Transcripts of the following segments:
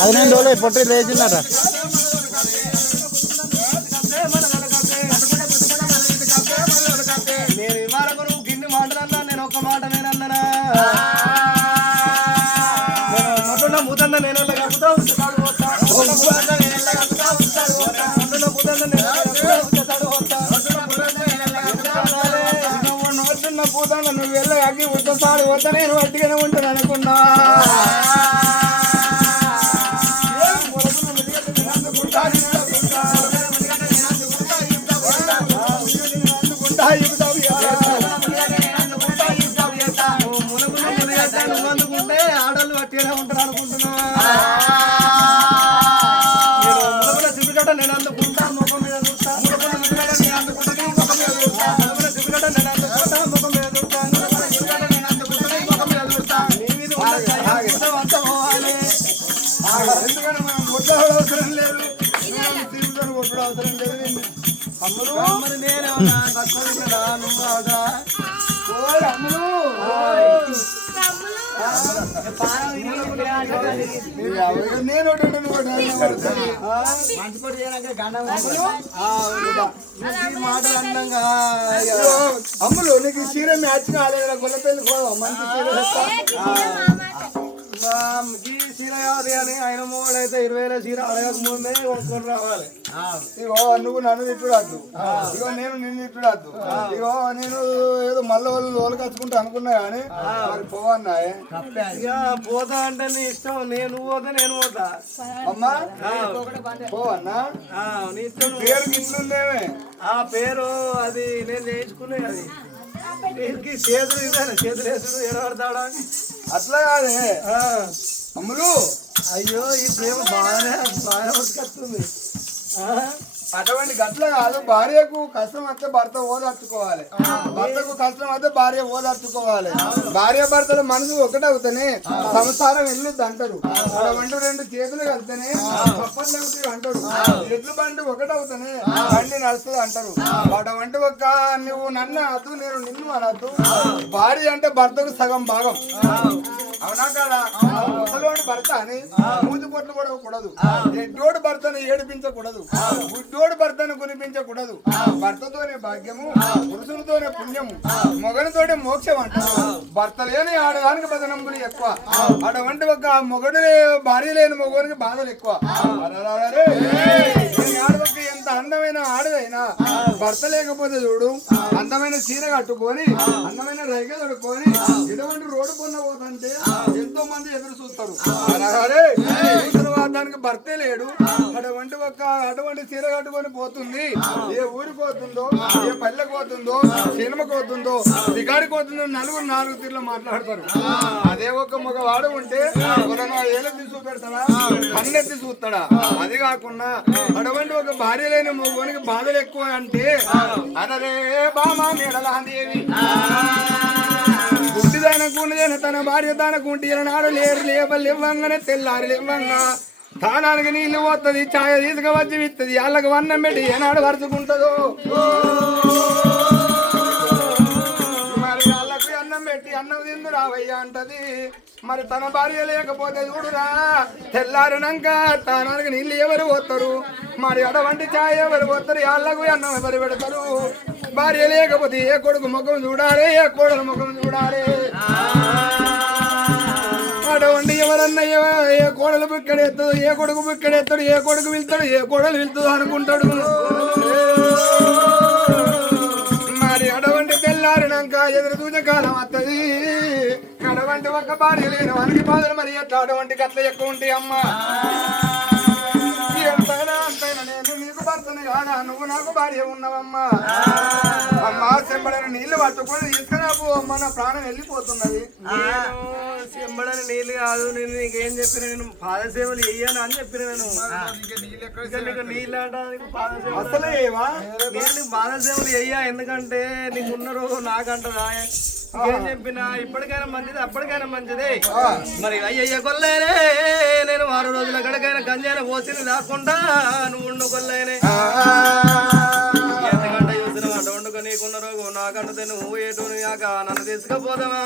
పదిహేను రోజులు పొట్టి లేచినారా నువ్వు ఇవాళకు నువ్వు గిన్ని వద్ద నేను వట్టిగానే ఉంటాను అనుకున్నా. నేను మాటలు అందంగా అమ్ములు నీకు చీర మ్యాచ్ కాలేదు గొల్ల పెళ్ళి మంచి చీర చీర కాదు అని ఆయన మూడైతే ఇరవై వేల చీర అడగక ముందే కొనుక్కొని రావాలి. ఇగో నువ్వు నన్ను తిట్టుడద్దు. ఇగో నేను నిన్ను తిట్టుడద్దు. ఇగో నేను ఏదో మళ్ళీ వాళ్ళు తోలుకొచ్చుకుంటా అనుకున్నా కానీ మరి పోవన్నాయే. ఇక పోతా అంటే నీ ఇష్టం నేను పోతా నేను పోతా. అమ్మా పోవన్నా? నీ ఇష్టం పేరు గిట్లుందేమే ఆ పేరు అది నేను చేయించుకునే అది. పేరుకి చేతులు ఇదాను చేతులు వేసుడు ఎడబడతాడా అట్లా కాదే. అమ్ములు. అయ్యో ఈ ప్రేమ బాగానే బాగా ఉసుకొస్తుంది అటువంటి గట్ల కాదు భార్యకు కష్టం వస్తే భర్త ఓదార్చుకోవాలి. భర్తకు కష్టం వస్తే భార్య ఓదార్చుకోవాలి. భార్య భర్తల మనసు ఒకటవుతానే సంసారం వెళ్ళొద్దు అంటారు. అటువంటి రెండు చేతులు కలితేనే కప్పలు అవుతాయి అంటారు. ఎడ్లు బండి ఒకటవుతానే బండి నడుస్తుంది అంటారు. అటువంటి ఒక్క నువ్వు నన్ను అద్దు నేను నిన్ను అనద్దు భార్య అంటే భర్తకు సగం భాగం. అవునా కదా? ముసలోడు భర్త అని మూతి పొట్లు కూడా కూడదు. ఎడ్డోడు భర్తను ఏడిపించకూడదు. గుడ్డోడు భర్తను కురిపించకూడదు. భర్తతోనే భాగ్యము పురుషులతోనే పుణ్యము మొగనితోనే మోక్షం అంటారు భర్త లేని ఆడదానికి బదనంబులు ఎక్కువ. అటువంటి ఒక మొగడు భార్య లేని మొగనికి బాధలు ఎక్కువ. ఆడవక్క ఎంత అందమైన ఆడదైనా భర్త లేకపోతే చూడు అందమైన చీర కట్టుకొని అందమైన రైగ కట్టుకొని ఎటువంటి రోడ్డు పొన్న పోతుంటే ఎంతో మంది ఎదురు చూస్తారు. దానికి భర్తే లేడు. అటువంటి ఒక అటువంటి చీర కట్టుకొని పోతుంది. ఏ ఊరికి పోతుందో ఏ పల్లెకి పోతుందో సినిమాకి పోతుందో దిగాడికి పోతుందో నలుగురు నాలుగు తీర్లు మాట్లాడతారు. అదే ఒక మగవాడు ఉంటే ఏళ్ళు ఏలెత్తి చూపెడతాడా? కన్నెత్తి చూస్తాడా? అది కాకుండా అటువంటి ఒక భార్య లేని మగవానికి బాధలు ఎక్కువ అంటే అనరే బామా మేడలాందేవి గుడ్డిదాన గుండెన తన భార్య తన గుంటి నాడు లేరు లేబలు ఇవ్వంగానే తెల్లారి ఇవ్వంగా తానానికి నీళ్ళు పోతుంది ఛాయ తీసుకువచ్చి విత్తది వాళ్ళకి వన్నం పెట్టి ఏనాడు వరుచుకుంటుందో అన్నం పెట్టి అన్నం తిందు రావయ్యా అంటది. మరి తన భార్య లేకపోతే చూడురా తెల్లారినాక తానానికి నీళ్ళు ఎవరు పోతారు మరి అటువంటి ఛాయ ఎవరు పోతారు వాళ్ళకు అన్నం ఎవరు పెడతారు? భార్య లేకపోతే ఏ కొడుకు ముఖం చూడాలి ఏ కోడలు ముఖం చూడాలి? అటువంటి ఎవరన్నా ఏ కోడలు బిక్కడెత్తదు ఏ కొడుకు బిక్కడెత్తాడు ఏ కొడుకు వెళ్తాడు ఏ కోడలు వెళ్తాడు అనుకుంటాడు. తెల్లారినాక ఎదురు చూసే కాలం వస్తుంది కడవంటి ఒక భార్య లేని వానికి బాధలు మరి ఎట్లా అటువంటి గట్ల ఎక్కువ ఉంటాయి అమ్మా. ఎంతైనా అంతైనా నేను నీకు భర్తని కాదా నువ్వు నాకు భార్య ఉన్నవమ్మా అమ్మా చెంబడని నీళ్ళు పట్టుకొని తీసుకురాపు అమ్మ నా ప్రాణం వెళ్ళిపోతున్నది చెంబడని నీళ్ళు కాదు నేను నీకేం చెప్పిన నేను పాదసేవలు చెయ్యాను అని చెప్పిన నేను నీళ్ళు ఆట నీకు పాదసేవలు అసలే నేను పాదసేవలు చెయ్యా ఎందుకంటే నీకు ఉన్న రోగం నాకంటదా ఏం చెప్పినా ఇప్పటికైనా మంచిది అప్పటికైనా మంచిది మరి అయ్యయ్య కొల్లేనే వారం రోజుల గడకైనా గంజైన పోసింది రాకుండా. నువ్వు ఉండు కొల్లేనే ఎందుకంటే చూసిన వంట వండుకో నీకున్న రోగం నాకంటే నువ్వు ఏటు యాక నన్ను తీసుకుపోదామా?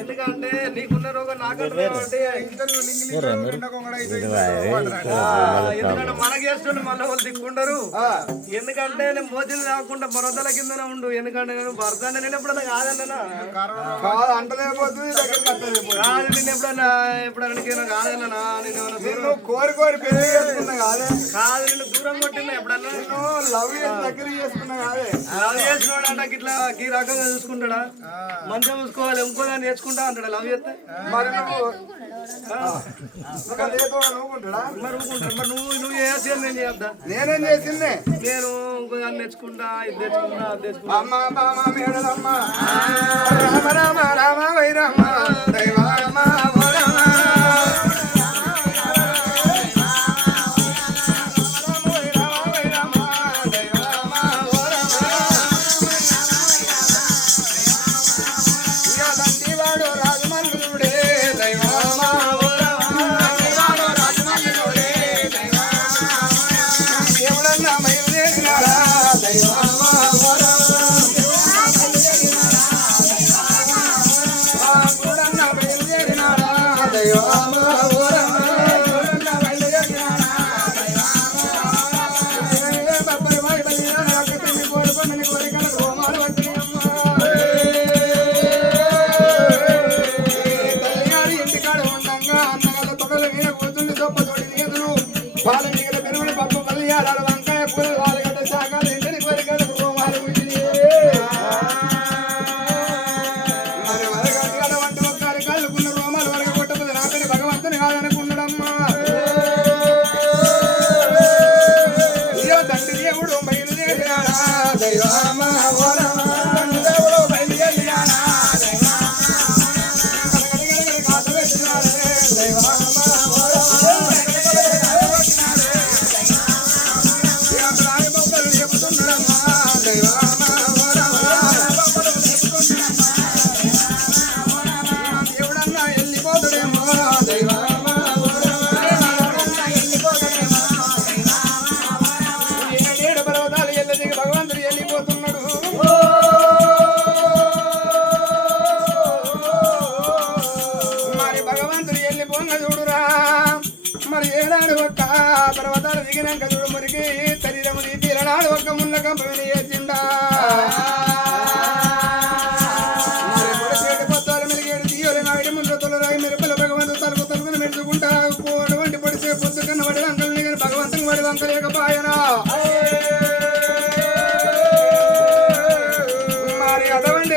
ఎందుకంటే నీకున్న రోగం కాబట్టి ఆ, ఎందుకంటే మనకేస్తుండే మళ్ళీ వాళ్ళు దిక్కుంటారు ఎందుకంటే నేను భోజనం రాకుండా మరొదల కిందనే ఉండు. ఎందుకంటే నేను భర్త నేను ఎప్పుడన్నా కాదన్నా కాదు అంటలేకపోతుంది కాదు నేను ఎప్పుడన్నా ఎప్పుడన్నా ఏమైనా కాదన్నా నేను కోరి కోరి పెళ్ళి చేసుకున్నా కాదే. కాదు నేను దూరం కొట్టినా ఎప్పుడన్నా? లవ్ దగ్గర చేసుకున్నా కాదే. లవ్ చేసినోడు అంటే ఇట్లా ఈ రకంగా చూసుకుంటాడా? మంచిగా చూసుకోవాలి ఇంకో దాన్ని నేర్చుకుంటా అంటాడా? లవ్ చేస్తే? మరి నువ్వు మరి ఊరుకుంటాడు. మరి నువ్వు నువ్వు చేయాల్సి నేను చేయొద్దా నేనేం చేసిందే? నేను ఇంకో దాన్ని నేర్చుకుంటా ఇది తెచ్చుకుంటా అది తెచ్చుకుంటా. అమ్మ బామ మేడలమ్మ. రామ రామ రామ వైరమ్మ. దైవమ్మ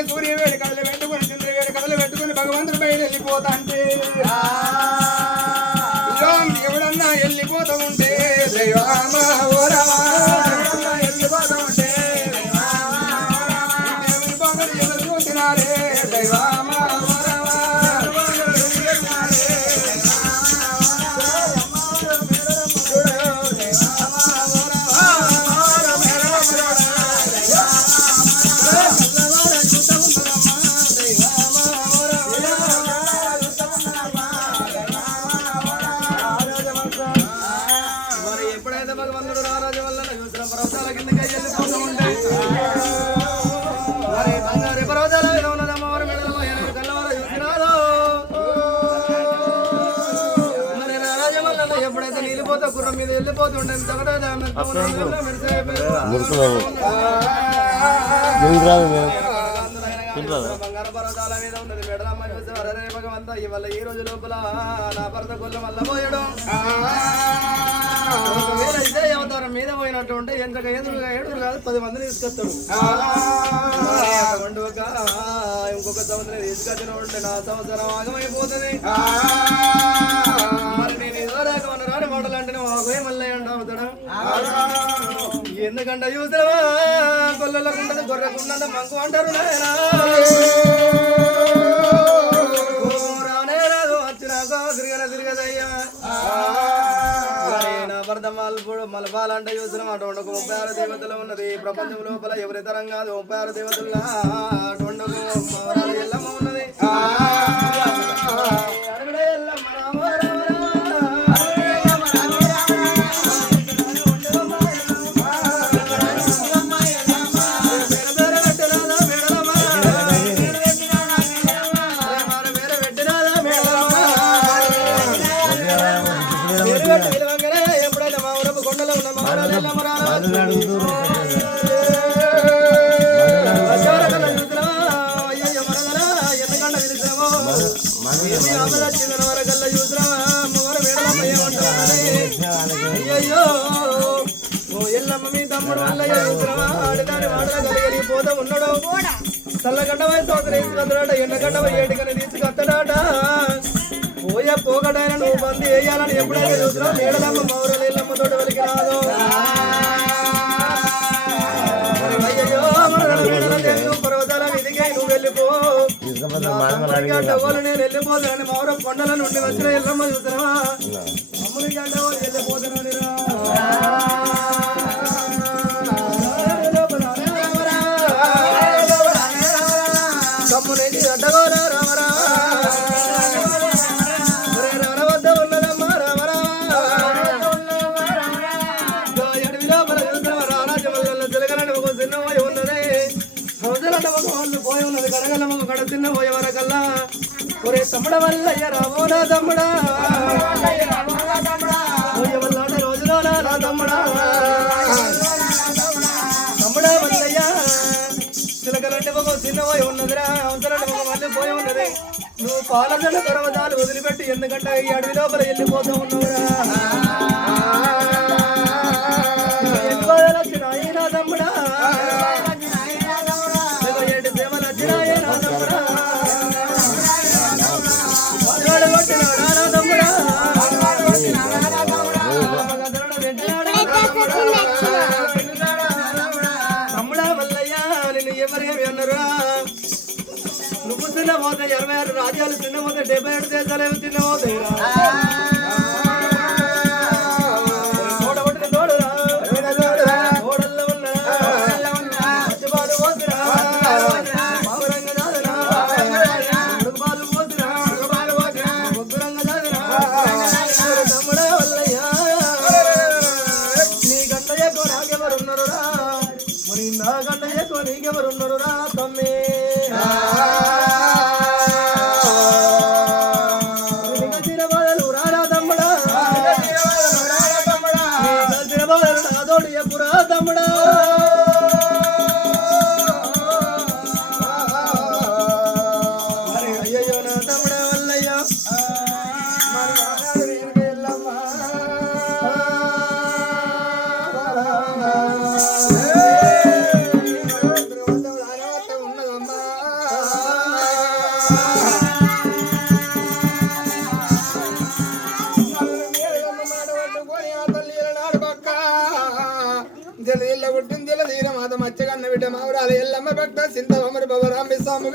సూర్య వేడి కథలు పెట్టుకుని చంద్రవేడి కథలు పెట్టుకుని భగవంతుడు బయట వెళ్ళిపోతా అంటే నీళ్ళిపోతే గుర్రం మీద వెళ్ళిపోతుండే బంగారు పర్వతాల మీద ఉన్నది మెడలమ్మ చూసి అరే భగవంత ఇవాళ ఈ రోజు లోపల నా భర్త వల్ల పోయడం. ఇదే అవతారం మీద పోయినట్టు ఉంటే ఎంత ఎదురుగా ఏడుగురు కాదు పది మందిని తీసుకొస్తాడు ఇంకొక సంవత్సరం తీసుకొచ్చిన ఉంటే నా సంవత్సరం ఆగమైపోతుంది. అంటే ఆగే మళ్ళీ ఎందుకంటే చూసావా గొల్లలకు ఉండదు గొర్రెకుండ మంకు అంటారు నాయనా. రానే రాదు వచ్చినాక తిరగన తిరగదయ్యా. మరి నా భర్త మల్పుడు మలపాలంటే చూసిన అటువంటి ముప్పై ఆరు దేవతలు ఉన్నది. ప్రపంచం లోపల ఎవరి తరం కాదు ముప్పై ఆరు దేవతల్లో అటువంటి ఓ ఎల్లమ్మ మీ తమ్ముడు చూసినావా ఆడదాని వాడల కలిగలి పోత ఉన్నాడు. చల్లగడ్డ వయసు తీసుకొస్తాడట ఎండగడ్డ ఏటికని తీసుకొస్తాడట పోయే పోగడైన నువ్వు బందీ వేయాలని ఎప్పుడైతే చూసినా మేడలమ్మ మౌరలు ఎల్లమ్మ తోటి వలికి రాదు. అయ్యయ్యో మన మేడల పర్వతాల మీదికి నువ్వు వెళ్ళిపో. నేను వెళ్ళిపోతానని మౌర కొండల నుండి వచ్చిన ఎల్లమ్మ చూసినవా? చిన్న ఉన్నది. పోయి ఉన్నది. పోయే వరకల్లా. ఒరే తమ్ముడ వల్లయ్య రామోనా తమ్ముడా. పాలజల పర్వతాలు వదిలిపెట్టి ఎందుకంటే ఈ అడవి లోపల వెళ్ళిపోతూ ఉన్నవురా? తమ్ముడా మల్లయ్య నిన్ను ఎవరేమి అన్నరా నువ్వు ఇరవై ఆరు రాజ్యాలు తిన్నపోతే డెబ్బై ఏడు దేశాలు ఏమి తోడబుట్టిన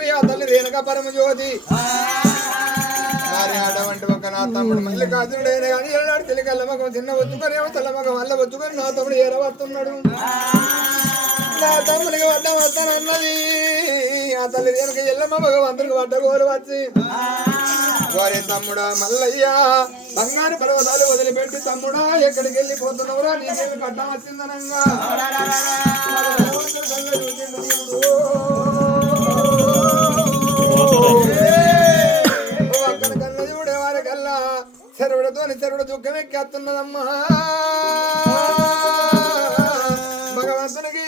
స్వామి ఆ తల్లి రేణుక పరమ జ్యోతి వారి ఆట వంటి ఒక నా తమ్ముడు మల్లికార్జునుడైన కానీ ఏనాడు తెలికల్ల మగం చిన్న ఒత్తుకొని ఏమో తెల్ల మగం వల్ల ఒత్తుకొని నా తమ్ముడు ఏరవస్తున్నాడు నా తమ్ముడికి వడ్డ వస్తానన్నది. ఆ తల్లి రేణుక ఎల్లమ్మ భగవంతుడికి వడ్డ కోరు వచ్చి. వారి తమ్ముడా మల్లయ్య బంగారు పర్వతాలు వదిలిపెట్టి తమ్ముడా ఎక్కడికి వెళ్ళిపోతున్నావురా? నీకేమి కట్టం వచ్చిందనంగా. చెరువులతోని చెరువుడు దుఃఖం ఎక్కేస్తున్నదమ్మా భగవంతునికి.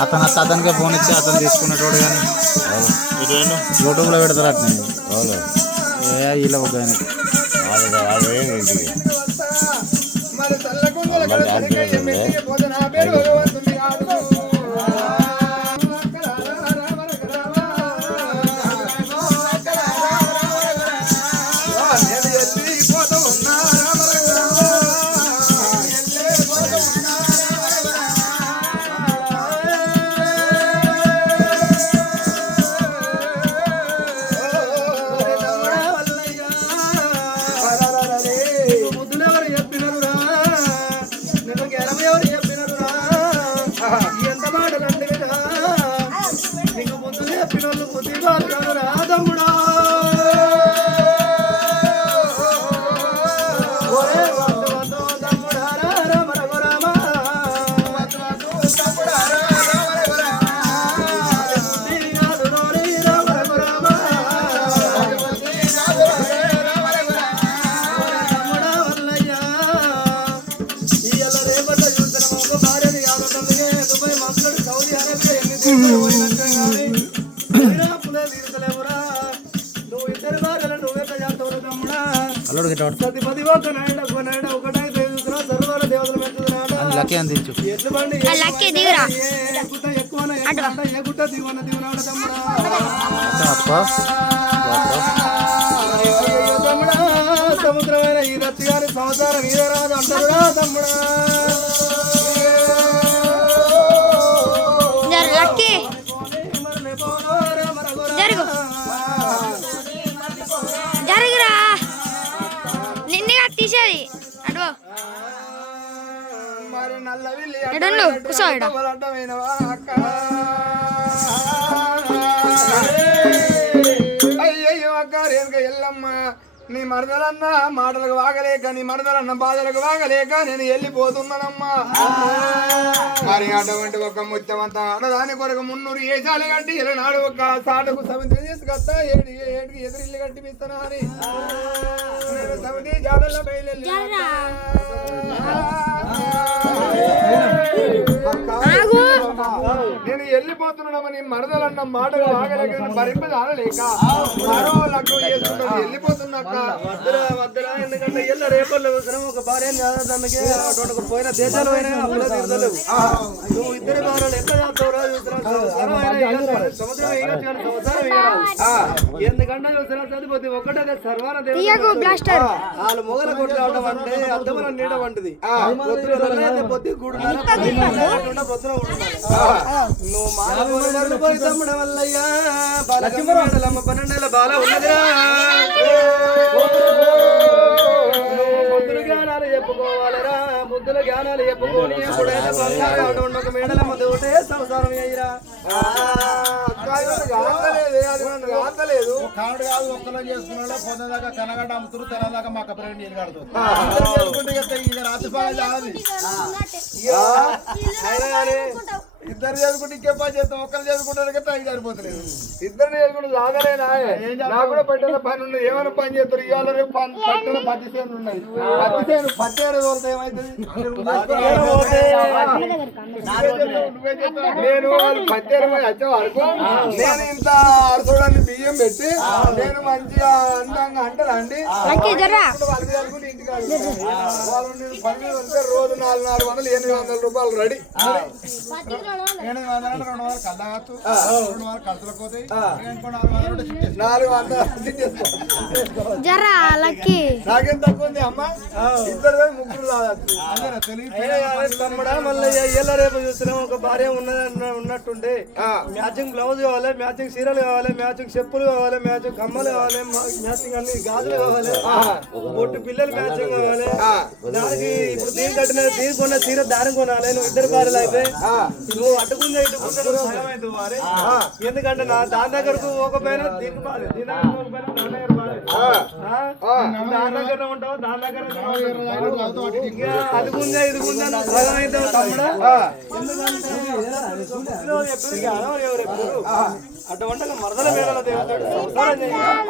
అతను అతనికే ఫోన్ ఇచ్చి అతను తీసుకునేటోడు కానీ యూట్యూబ్లో పెడతారు అట్నే. అవును? ఏ వీళ్ళ ఒక ఆయన. లక్కీ అందించు. లక్కీ దిగురా. సముద్రమైన ఈ రత్తి గారి సంసారం ఇదే రాదు తమ్ముడా. ఎడుండు, అయ్యయ్యో అక్క రేణుక ఎల్లమ్మ నీ మరదలన్న మాటలకు వాగలేక నీ మరదలన్న బాధలకు వాగలేక నేను వెళ్ళిపోతున్నానమ్మా. మరి అటువంటి ఒక ముత్యమంతా ఆడదాని కొరకు మున్నూరు ఏసాలు కట్టి నాడు ఒక సాటకు సమితి చేసుకొస్తా ఏడు ఏడుకి ఎదురిల్లు కట్టిపిస్తానా అని. సమితి జాడల్లో బయలుదేరి Água! నేను వెళ్ళిపోతున్నామని మరదలన్న మాటలు ఆగలేక భరింప ఆగలేక మరో లగ్గు చేసుకుంటాను వెళ్ళిపోతున్నాక వద్దురా వద్దురా ఎందుకంటే ఎల్ల రేపల్లో అవసరం ఒక భార్య దానికి అటువంటి ఒక పోయిన దేశాలు అయినా అప్పుడే తీర్చలేవు నువ్వు ఇద్దరు భార్యలు చేస్తావురా సంవత్సరం. సంవత్సరం వేయరాదు. ఎందుకంటే చూస్తున్నా చదిపోతే ఒకటే సర్వాన వాళ్ళు మొగల కొట్లాడడం అంటే అద్దముల నీడ వంటిది. పొద్దున పొద్దున. నువ్వు తమ్ముడు వల్లయ్యా బాలకమ్మ పన్నెండేళ్ళ బాల ఉన్నదిరా చెప్పుకోవాలిరా ముద్దుల జ్ఞానాలు చెప్పుకొని ఎప్పుడైతే బంగారు ఒక మేడల మధ్య ఒకటే సంసారం అయ్యిరా కాడు కాదు ఒక్కలో చేసుకున్నా పొద్దున దాకా కనగడ్డ అమ్ముతురు తెల్లదాకా మాకు అప్పుడు నీళ్ళు కడుతుంది ఇక రాత్రి బాగా ఇద్దరు చదువుకుంటే ఇంకే పని చేస్తాం? ఒక్కరు చదువుకుంటారు టైం సరిపోతలేదు. ఇద్దరు చదువుకుంటే లాగలేనా నాకు కూడా పట్టిన పని ఉన్నది. ఏమైనా పని చేస్తారు? ఇవాళ రేపు పట్టిన పత్తి చేను ఉన్నది పత్తి చేను పత్తి ఏడు తోలితే ఏమవుతుంది నేను వాళ్ళు పత్తి ఏడు వచ్చే వరకు నేను ఇంత చూడండి బియ్యం పెట్టి నేను మంచిగా అందంగా అంటారండి లక్కీ జర్రా. వాళ్ళకి చదువుకుంటే ఇంటికి వాళ్ళు నేను పని రోజు నాలుగు నాలుగు వందలు ఎనిమిది వందల రూపాయలు రెడీ. ఎనిమిది వందలు అంటే రెండు వందలు కళ్ళవచ్చు రెండు వందలు ఖర్చులకు పోతాయి ఇంకో నాలుగు వందలు ఉంటే చిట్టేసి. నాలుగు వందలు తిట్టేసుకో. జర్రా లక్కీ నాకేం తక్కువ ఉంది అమ్మ ఇద్దరు కాదు, ముగ్గురు రావచ్చు అందరూ తెలివి అయినా కానీ తమ్ముడా మళ్ళీ ఇయ్యాల రేపు చూస్తున్నాం ఒక భార్య ఉన్నది ఉన్నట్టుండే మ్యాచింగ్ బ్లౌజ్ కావాలి మ్యాచింగ్ చీరలు కావాలి మ్యాచింగ్ చెప్పులు కావాలి మ్యాచింగ్ కమ్మలు కావాలి మా- మ్యాచింగ్ అన్ని గాజులు కావాలి బొట్టు పిల్లలు మ్యాచింగ్ కావాలి దానికి ఇప్పుడు దీని కట్టిన దీని కొన్న చీర దాని కొనాలి నువ్వు ఇద్దరు భార్యలు అయితే నువ్వు అడ్డుకుందా ఎందుకంటే నా దాని దగ్గరకు ఒక పైన దీనికి బాధ దీని దగ్గర దగ్గర ఉంటావు. దగ్గర అది ముందే ఇది ముందే నువ్వు సగం అవుతావు తమ్ముడా. ఎందుకంటే నువ్వు ఎప్పుడు జ్ఞానం ఎవరు ఎప్పుడు? అటువంటి మరదల వేళ సంసారం చేయాలి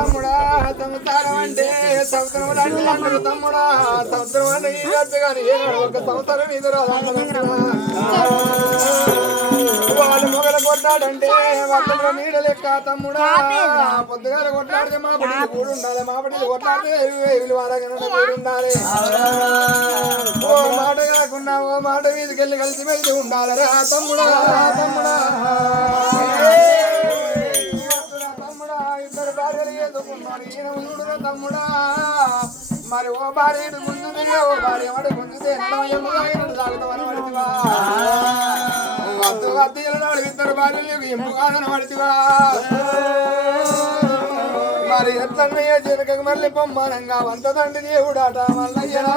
తమ్ముడా సంసారం అంటే సంవత్సరం లాంటి అందరు తమ్ముడా. సంవత్సరం అంటే ఈ రాత్రి కానీ ఒక సంవత్సరం ఇది వాళ్ళు మొగల కొట్టాడంటే వాళ్ళ నీడ లెక్క తమ్ముడా. పొద్దుగాల కొట్లాడితే మా బడి ఉండాలి మా బడి కొట్లాడితే వీళ్ళు వాడగన ఉండాలి ఓ మాట కాకుండా ఓ మాట మీదకెళ్ళి కలిసి మెలిసి ఉండాలి రా తమ్ముడా తమ్ముడా. ఎదుకున్నాడు ఈయన తమ్ముడా మరి ఓ భార్య ముందు ఓ భార్య వాడు గుంజుతే సాగుతామని పడితివా వద్దు వద్దు నాడు ఇద్దరు భార్యలు ఎంపు కాదని మరి ఎట్లన్నయ్య జనకకు మళ్ళీ బొమ్మనంగా వంత తండ్రి దేవుడాట మళ్ళయ్యరా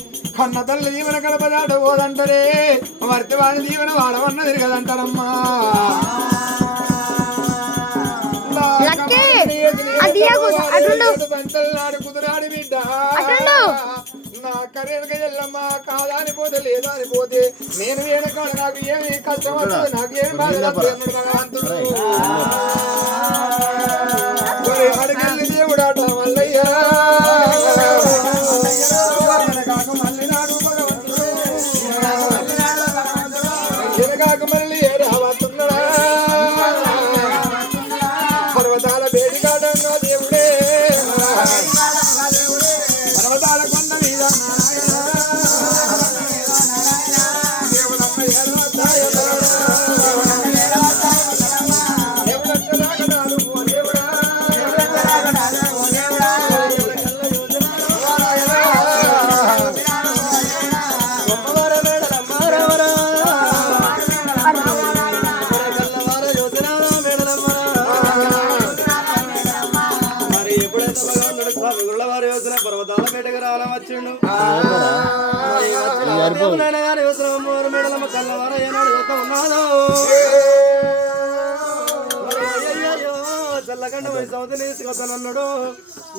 కన్న తల్లి దీవెన కడప దాటబోదంటారే వర్తి వాడి దీవెన వాడవన్నది అటుండు. పంచల్లాడు కుదురాడి బిడ్డ. అటుండు. నా కరేరుగా ఎల్లమ్మా కాదాని పోతే లేదా అని పోతే నేను వెనకాడ నాకు ఏమి కష్టం వస్తుంది నాకు ఏమి బాధ అడిగెళ్ళి దేవుడాట మల్లయ్య.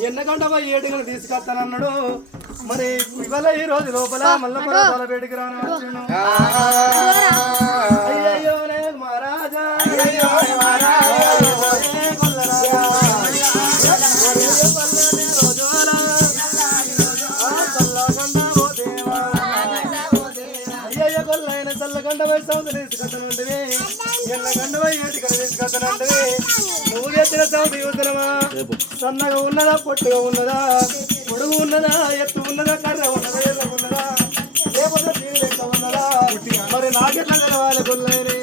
ఎన్నగంట పోయి ఏడుగలు తీసుకొస్తానన్నాడు. మరి ఇవాళ ఈ రోజు లోపల మల్ల పర్వతాల వేడికి రావడం వచ్చిండు అయ్యయ్యో నే మహారాజా. ఆ చల్లగండ సౌదరి తీసుకొస్తానంటే నువ్వు ఎత్తిన సౌది యూతనమా సన్నగా ఉన్నదా? పొట్టుగా ఉన్నదా? పొడుగు ఉన్నదా? ఎత్తు ఉన్నదా? కర్ర ఉన్నదా? ఎర్ర ఉన్నదా? లేకపోతే ఉన్నదా? మరి నాకెట్లా తెలవాలి? గొల్లైని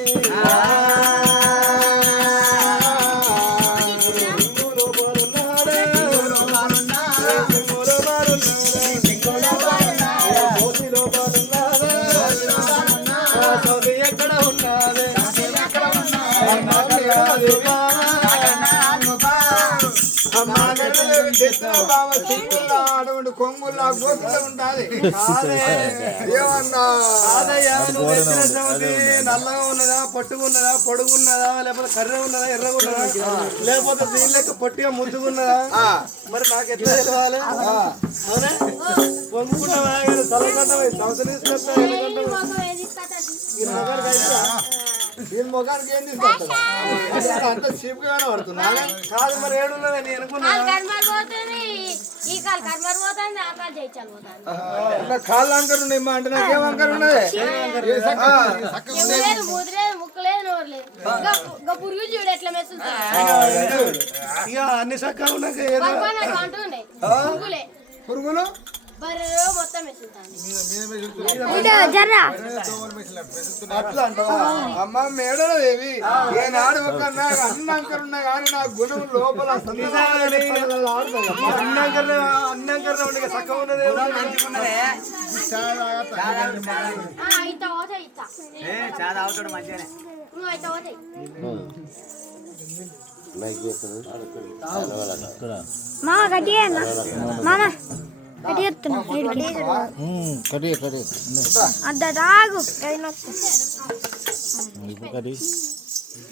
అటువంటి కొంగుల్లో గోకులు ఏమన్నా నల్లగా ఉన్నదా పొట్టుగా ఉన్నదా పొడుగున్నదా లేకపోతే కర్ర ఉన్నదా ఎర్రగా ఉన్నదా లేకపోతే దీని లెక్క పొట్టిగా ముద్దుగున్నదా మరి నాకు ఎట్లా తెలవాలి అవునా పొంగుకుంటావా కానీ తలకంటవా సంవత్సరం తీసుకొస్తా దీని ముఖానికి ఏం తీసుకొస్తాడు అంత చీప్గా పడుతున్నా కాదు మరి ఏడున్నదా నేను అనుకున్నా. కర్మర్ పోతుంది. ఈ కాలు కర్మర్ పోతుంది ఆ కాలు జయించాలి పోతుంది. నా కాళ్ళు అంకరు ఉన్నాయి మా అంటే నాకేం అంకరు ఉన్నది? ఇంకా అన్ని నాకు అంటుండే పురుగులే? అట్లా అంటావా? అమ్మ మేడల దేవి ఏనాడు ఒక నాకు అన్నంకర్ ఉన్నా కానీ నా గుణం లోపల అన్నంకరణ అన్నంకరణ ఉండే సక్క ఉన్నది మామ. గట్టి చెప్తున్నా కడి కడి అద్ద తాగు ఇప్పుడు కడి